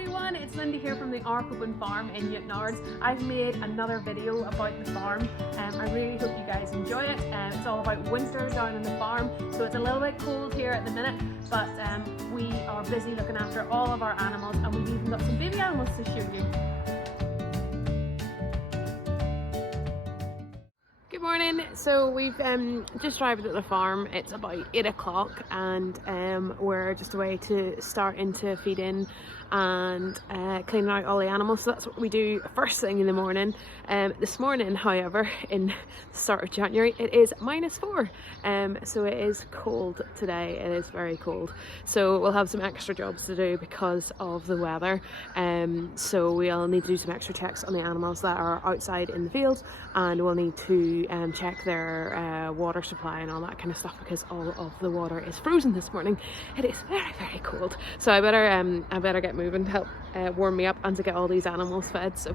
everyone, it's Lyndy here from the Ark Open Farm in Newtonards. I've made another video about the farm. I really hope you guys enjoy it. It's all about winter down on the farm, so it's a little bit cold here at the minute, but we are busy looking after all of our animals, and we've even got some baby animals to show you. Good morning. So we've just arrived at the farm. It's about 8 o'clock and we're just away to start into feeding and cleaning out all the animals. So that's what we do first thing in the morning. This morning, however, in the start of January, it is -4. So it is cold today. It is very cold. So we'll have some extra jobs to do because of the weather. So we'll need to do some extra checks on the animals that are outside in the field, and we'll need to check their water supply and all that kind of stuff because all of the water is frozen this morning. It is very, very cold. So I better get moving to help warm me up and to get all these animals fed. So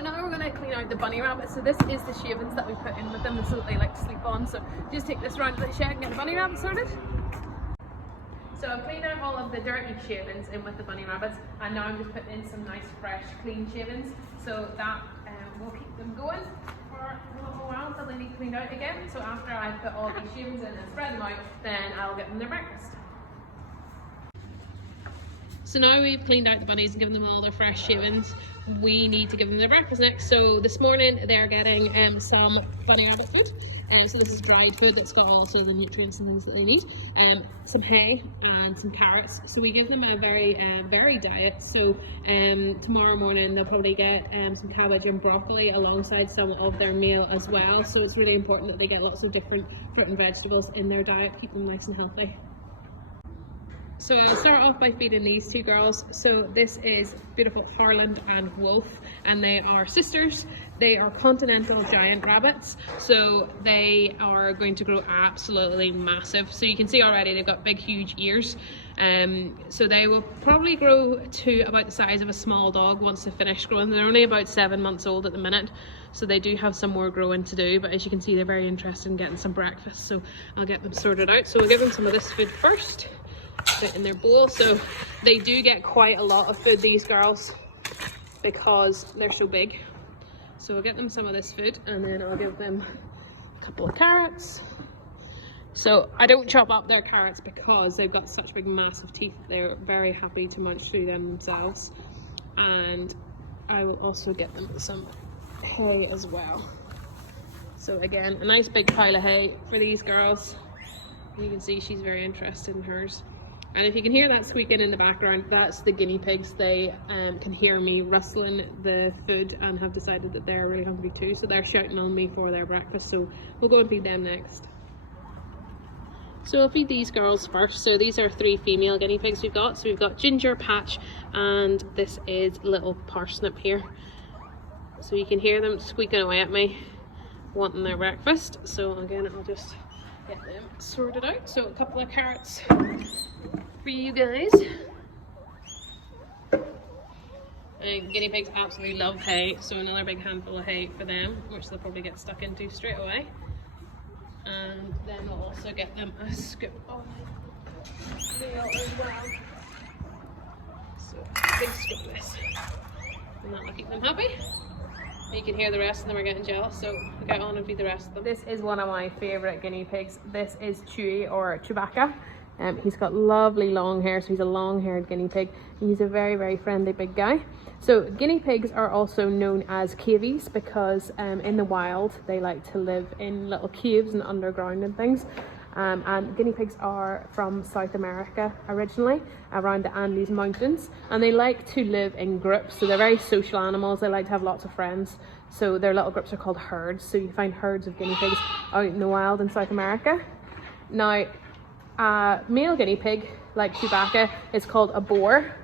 now we're going to clean out the bunny rabbits. So this is the shavings that we put in with them. This is what they like to sleep on. So just take this around to the shed and get the bunny rabbits sorted. So I've cleaned out all of the dirty shavings in with the bunny rabbits, and now I'm just putting in some nice fresh clean shavings, so that will keep them going for a little while until they need cleaned out again. So after I put all these shavings in and spread them out, then I'll give them their breakfast. So now we've cleaned out the bunnies and given them all their fresh shavings, we need to give them their breakfast next. So this morning they're getting some bunny rabbit food. So this is dried food that's got also the nutrients and things that they need. Some hay and some carrots. So we give them a very varied diet. So tomorrow morning they'll probably get some cabbage and broccoli alongside some of their meal as well. So it's really important that they get lots of different fruit and vegetables in their diet, keep them nice and healthy. So I'll start off by feeding these two girls. So this is beautiful Harland and Wolf, and they are sisters. They are continental giant rabbits, so they are going to grow absolutely massive. So you can see already they've got big huge ears. So they will probably grow to about the size of a small dog once they finish growing. They're only about 7 months old at the minute, so they do have some more growing to do, but as you can see they're very interested in getting some breakfast, so I'll get them sorted out. So we'll give them some of this food first, put in their bowl. So they do get quite a lot of food, these girls, because they're so big. So we'll get them some of this food, and then I'll give them a couple of carrots. So I don't chop up their carrots because they've got such big massive teeth. They're very happy to munch through them themselves. And I will also get them some hay as well. So again, a nice big pile of hay for these girls. You can see she's very interested in hers. And if you can hear that squeaking in the background, that's the guinea pigs. They can hear me rustling the food and have decided that they're really hungry too. So they're shouting on me for their breakfast. So we'll go and feed them next. So I'll feed these girls first. So these are 3 female guinea pigs we've got. So we've got Ginger, Patch, and this is little Parsnip here. So you can hear them squeaking away at me, wanting their breakfast. So again, I'll just get them sorted out. So a couple of carrots for you guys. And guinea pigs absolutely love hay, so another big handful of hay for them, which they'll probably get stuck into straight away. And then we'll also get them a scoop of meal as well. So a big scoop of this, and that'll keep them happy. You can hear the rest of them are getting jealous, so we'll get on and feed the rest of them. This is one of my favourite guinea pigs. This is Chewy, or Chewbacca. He's got lovely long hair, so he's a long-haired guinea pig. He's a very, very friendly big guy. So guinea pigs are also known as cavies because in the wild they like to live in little caves and underground and things. And guinea pigs are from South America originally, around the Andes Mountains, and they like to live in groups. So they're very social animals. They like to have lots of friends. So their little groups are called herds. So you find herds of guinea pigs out in the wild in South America. Now, a male guinea pig, like Chewbacca, is called a boar,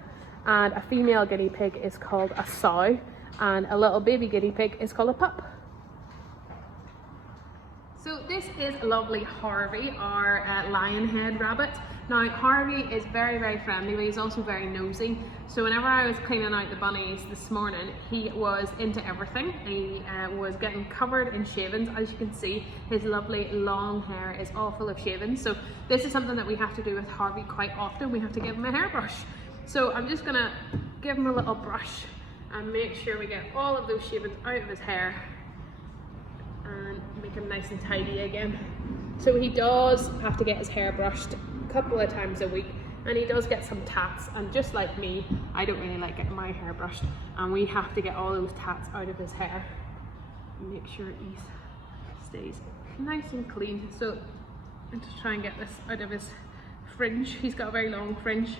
and a female guinea pig is called a sow, and a little baby guinea pig is called a pup. So this is lovely Harvey, our lion-head rabbit. Now Harvey is very, very friendly, but he's also very nosy. So whenever I was cleaning out the bunnies this morning, he was into everything. He was getting covered in shavings. As you can see, his lovely long hair is all full of shavings. So this is something that we have to do with Harvey quite often. We have to give him a hairbrush. So I'm just gonna give him a little brush and make sure we get all of those shavings out of his hair and make him nice and tidy again. So he does have to get his hair brushed a couple of times a week, and he does get some tats, and just like me, I don't really like getting my hair brushed, and we have to get all those tats out of his hair and make sure he stays nice and clean. So I'm just trying to get this out of his fringe. He's got a very long fringe.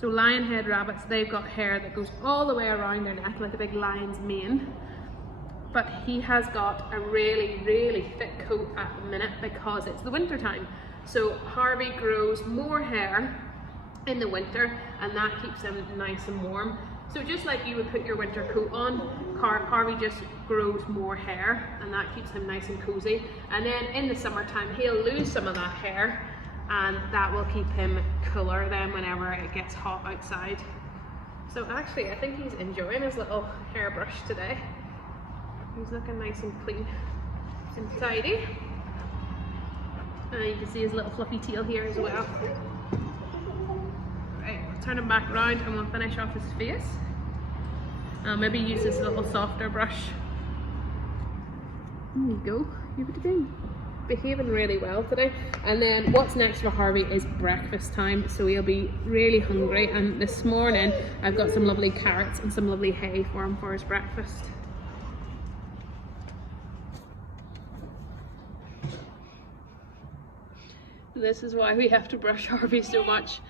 So lion head rabbits, they've got hair that goes all the way around their neck like a big lion's mane. But he has got a really, really thick coat at the minute because it's the winter time. So Harvey grows more hair in the winter, and that keeps him nice and warm. So just like you would put your winter coat on, Harvey just grows more hair, and that keeps him nice and cozy. And then in the summertime, he'll lose some of that hair, and that will keep him cooler then whenever it gets hot outside. So actually, I think he's enjoying his little hairbrush today. He's looking nice and clean and tidy. And you can see his little fluffy tail here as well. Right, we'll turn him back around and we'll finish off his face. I'll maybe use this little softer brush. There you go. You've been behaving really well today. And then what's next for Harvey is breakfast time. So he'll be really hungry. And this morning I've got some lovely carrots and some lovely hay for him for his breakfast. This is why we have to brush Harvey so much,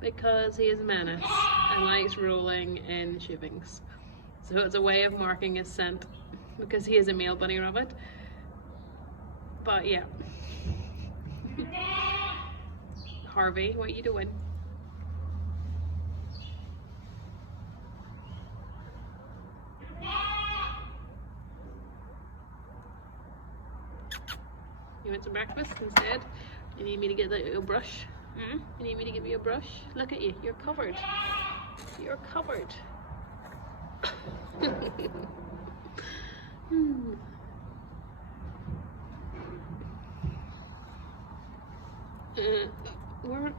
because he is a menace and likes rolling in shavings. So it's a way of marking his scent, because he is a male bunny rabbit. But yeah. Harvey, what are you doing? You want some breakfast instead? You need me to get a brush? You need me to give you a brush? Look at you, you're covered. You're covered. What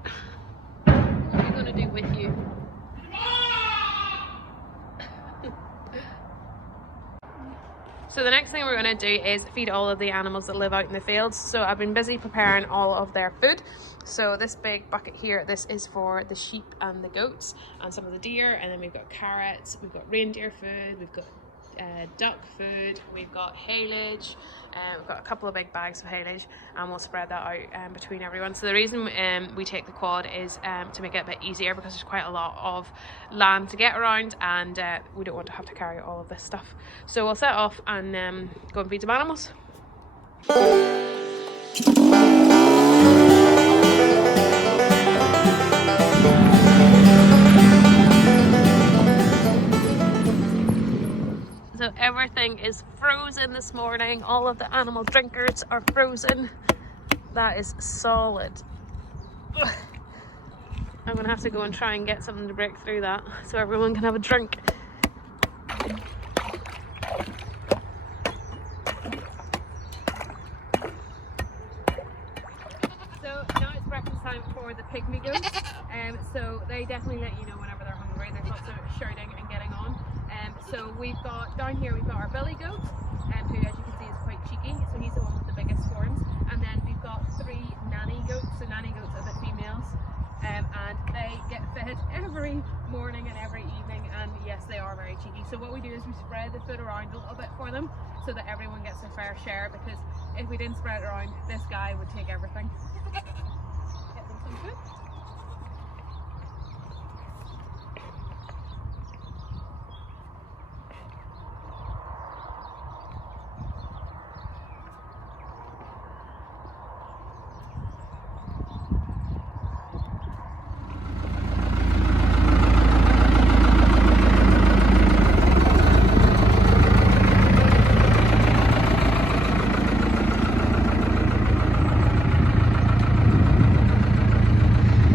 are you gonna do with you? So the next thing we're going to do is feed all of the animals that live out in the fields. So I've been busy preparing all of their food. So this big bucket here, this is for the sheep and the goats and some of the deer. And then we've got carrots, we've got reindeer food, we've got duck food, we've got haylage, we've got a couple of big bags of haylage, and we'll spread that out between everyone. So the reason we take the quad is to make it a bit easier, because there's quite a lot of land to get around, and we don't want to have to carry all of this stuff. So we'll set off and go and feed some animals. So everything is frozen this morning. All of the animal drinkers are frozen. That is solid. I'm gonna have to go and try and get something to break through that so everyone can have a drink. So now it's breakfast time for the pygmy goats. So they definitely let you know whenever they're hungry. There's lots of shouting and getting on. So we've got, down here we've got our billy goat, who as you can see is quite cheeky, so he's the one with the biggest horns. And then we've got 3 nanny goats, so nanny goats are the females, and they get fed every morning and every evening, and yes, they are very cheeky. So what we do is we spread the food around a little bit for them, so that everyone gets their fair share, because if we didn't spread it around, this guy would take everything. Get them some food.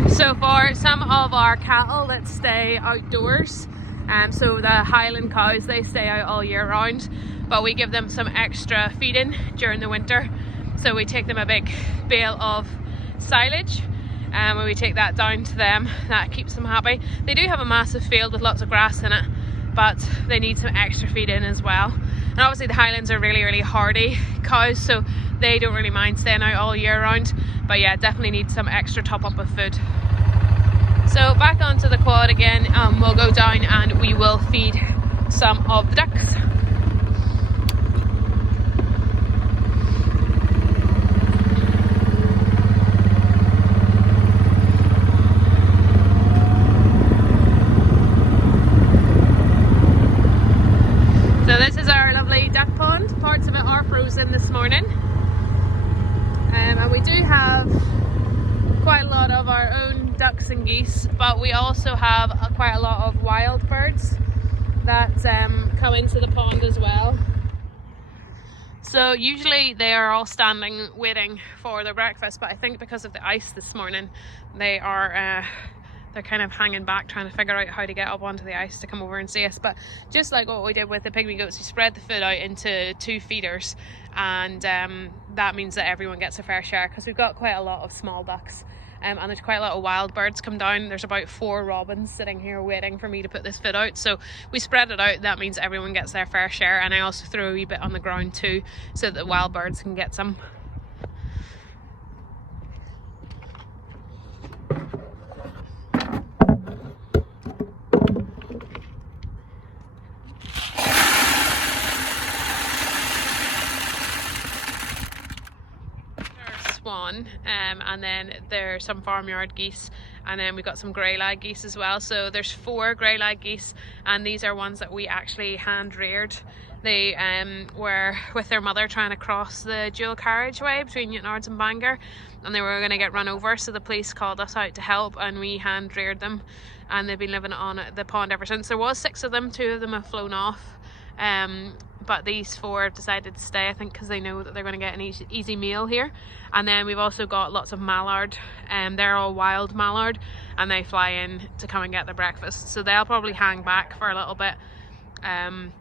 So for some of our cattle that stay outdoors, so the Highland cows, they stay out all year round, but we give them some extra feeding during the winter. So we take them a big bale of silage, when we take that down to them, that keeps them happy. They do have a massive field with lots of grass in it, but they need some extra feed in as well. And obviously the Highlands are really hardy cows, so they don't really mind staying out all year round. But yeah, definitely need some extra top up of food. So back onto the quad again, we'll go down and we will feed some of the ducks. So this is our lovely duck pond. Parts of it are frozen this morning. And we do have quite a lot of our own ducks and geese, but we also have quite a lot of wild birds that come into the pond as well. So usually they are all standing waiting for their breakfast, but I think because of the ice this morning, they are they're kind of hanging back, trying to figure out how to get up onto the ice to come over and see us. But just like what we did with the pygmy goats, we spread the food out into 2 feeders, and that means that everyone gets a fair share, because we've got quite a lot of small ducks, and there's quite a lot of wild birds come down. There's about 4 robins sitting here waiting for me to put this food out, so we spread it out. That means everyone gets their fair share, and I also throw a wee bit on the ground too, so that the wild birds can get some. Swan, and then there's some farmyard geese, and then we've got some grey-lag geese as well. So there's 4 grey-lag geese, and these are ones that we actually hand reared. They were with their mother trying to cross the dual carriageway between Newtonards and Bangor, and they were going to get run over, so the police called us out to help, and we hand reared them, and they've been living on the pond ever since. There was 6 of them, 2 of them have flown off, but these 4 have decided to stay, I think because they know that they're going to get an easy meal here. And then we've also got lots of mallard, and they're all wild mallard, and they fly in to come and get their breakfast, so they'll probably hang back for a little bit, and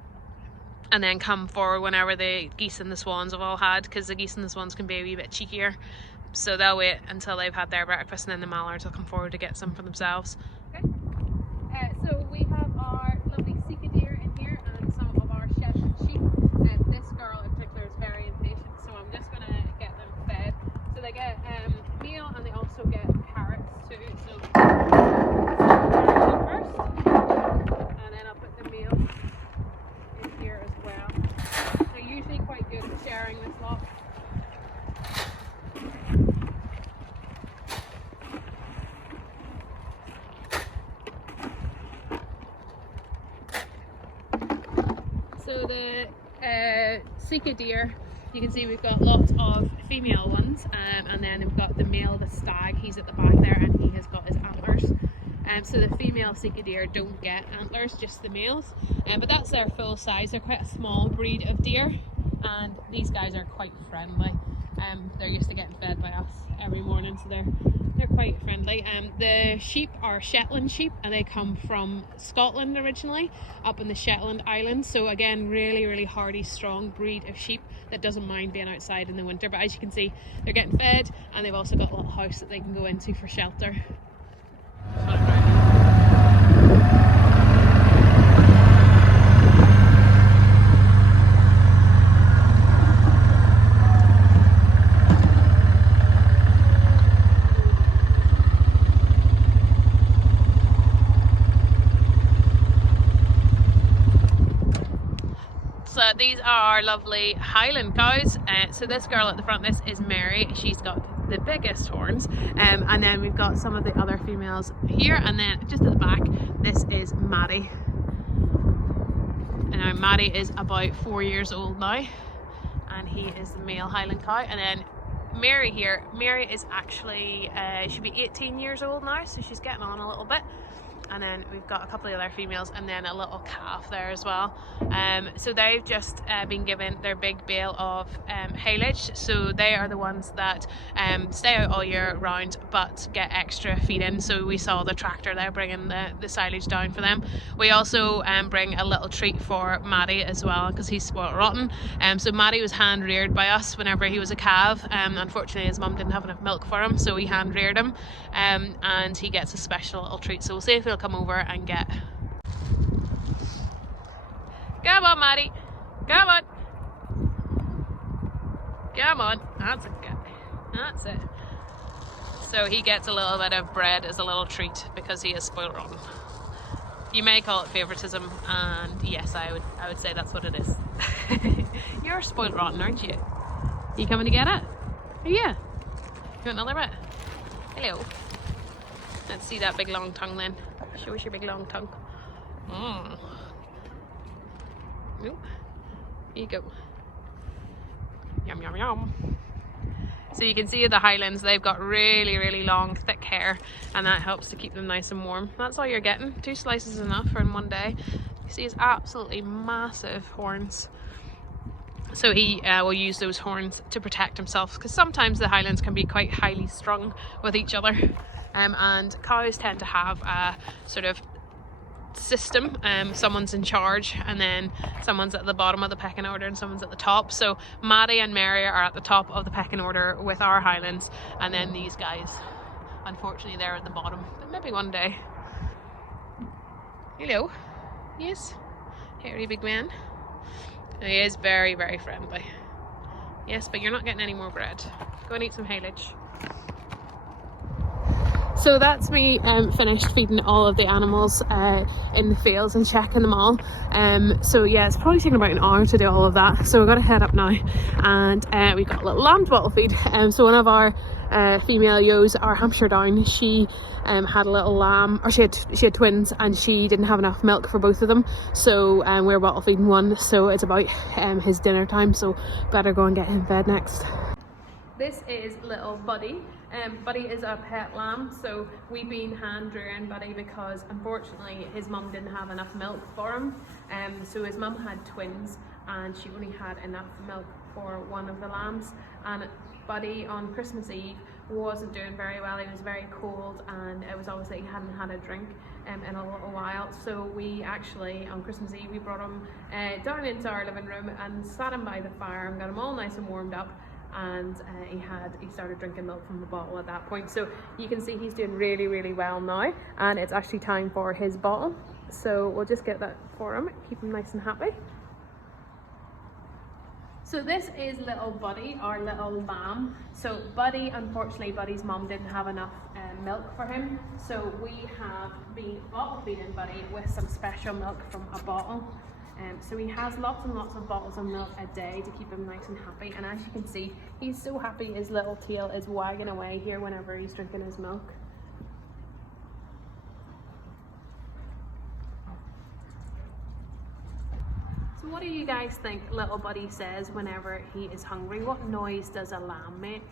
then come forward whenever the geese and the swans have all had, because the geese and the swans can be a wee bit cheekier, so they'll wait until they've had their breakfast, and then the mallards will come forward to get some for themselves. Okay. So we have our lovely sika deer in here, and some of our Shetland sheep. This girl in particular is very impatient, so I'm just going to get them fed. So they get meal, and they also get carrots too. So first, and then I'll put the meal in here as well. They're usually quite good at sharing this lot. So the sika deer, you can see we've got lots of female ones, and then we've got the male, the stag. He's at the back there, and he has got his antlers. So the female sika deer don't get antlers, just the males, but that's their full size. They're quite a small breed of deer, and these guys are quite friendly. They're used to getting fed by us every morning, so they're quite friendly. The sheep are Shetland sheep, and they come from Scotland originally, up in the Shetland Islands. So again, really hardy, strong breed of sheep that doesn't mind being outside in the winter. But as you can see, they're getting fed, and they've also got a little house that they can go into for shelter. So these are our lovely Highland cows. So this girl at the front, this is Mary. She's got the biggest horns, and then we've got some of the other females here, and then just at the back, this is Maddie. And now Maddie is about 4 years old now, and he is the male Highland cow. And then Mary here, Mary is actually should be 18 years old now, so she's getting on a little bit. and then we've got a couple of other females, and then a little calf there as well. So they've just been given their big bale of haylage, so they are the ones that stay out all year round but get extra feed in. So we saw the tractor there bringing the silage down for them. We also bring a little treat for Maddie as well, because he's spoiled rotten. So Maddie was hand reared by us whenever he was a calf. Unfortunately his mum didn't have enough milk for him, so we hand reared him, and he gets a special little treat. So we'll see if he'll come over and get. Come on, Maddie. Come on. Come on. That's a good. That's it. So he gets a little bit of bread as a little treat because he is spoiled rotten. You may call it favoritism, and yes, I would say that's what it is. You're spoiled rotten, aren't you? You coming to get it? Oh yeah. You want another bit? Hello. Let's see that big long tongue then. Show us your big long tongue. Mmm. Nope. Here you go. Yum yum yum. So you can see the Highlands, they've got really, really long, thick hair, and that helps to keep them nice and warm. That's all you're getting. 2 slices is enough for in one day. You see his absolutely massive horns. So he will use those horns to protect himself, because sometimes the Highlands can be quite highly strung with each other. And cows tend to have a sort of system. Someone's in charge, and then someone's at the bottom of the pecking order, and someone's at the top. So Maddie and Mary are at the top of the pecking order with our Highlands, and then these guys, unfortunately, they're at the bottom. But maybe one day. Hello. Yes. Hairy big man. He is very, very friendly. Yes, but you're not getting any more bread. Go and eat some haylage. So that's me finished feeding all of the animals in the fields and checking them all. So yeah, it's probably taken about an hour to do all of that. So we've got to head up now, and we've got a little lamb to bottle feed. So one of our female ewes, our Hampshire Down, she had a little lamb, or she had twins, and she didn't have enough milk for both of them. So we're bottle feeding one. So it's about his dinner time. So better go and get him fed next. This is little Buddy. Buddy is a pet lamb, so we've been hand rearing Buddy because unfortunately his mum didn't have enough milk for him. So his mum had twins, and she only had enough milk for one of the lambs. And Buddy on Christmas Eve wasn't doing very well. He was very cold, and it was obviously he hadn't had a drink in a little while. So we actually on Christmas Eve we brought him down into our living room and sat him by the fire and got him all nice and warmed up. And he started drinking milk from the bottle at that point. So you can see he's doing really, really well now, and it's actually time for his bottle. So we'll just get that for him, keep him nice and happy. So this is little Buddy, our little lamb. So Buddy, unfortunately Buddy's mum didn't have enough milk for him, so we have been bottle feeding Buddy with some special milk from a bottle. So he has lots and lots of bottles of milk a day to keep him nice and happy, and as you can see, he's so happy his little tail is wagging away here whenever he's drinking his milk. So what do you guys think little Buddy says whenever he is hungry? What noise does a lamb make?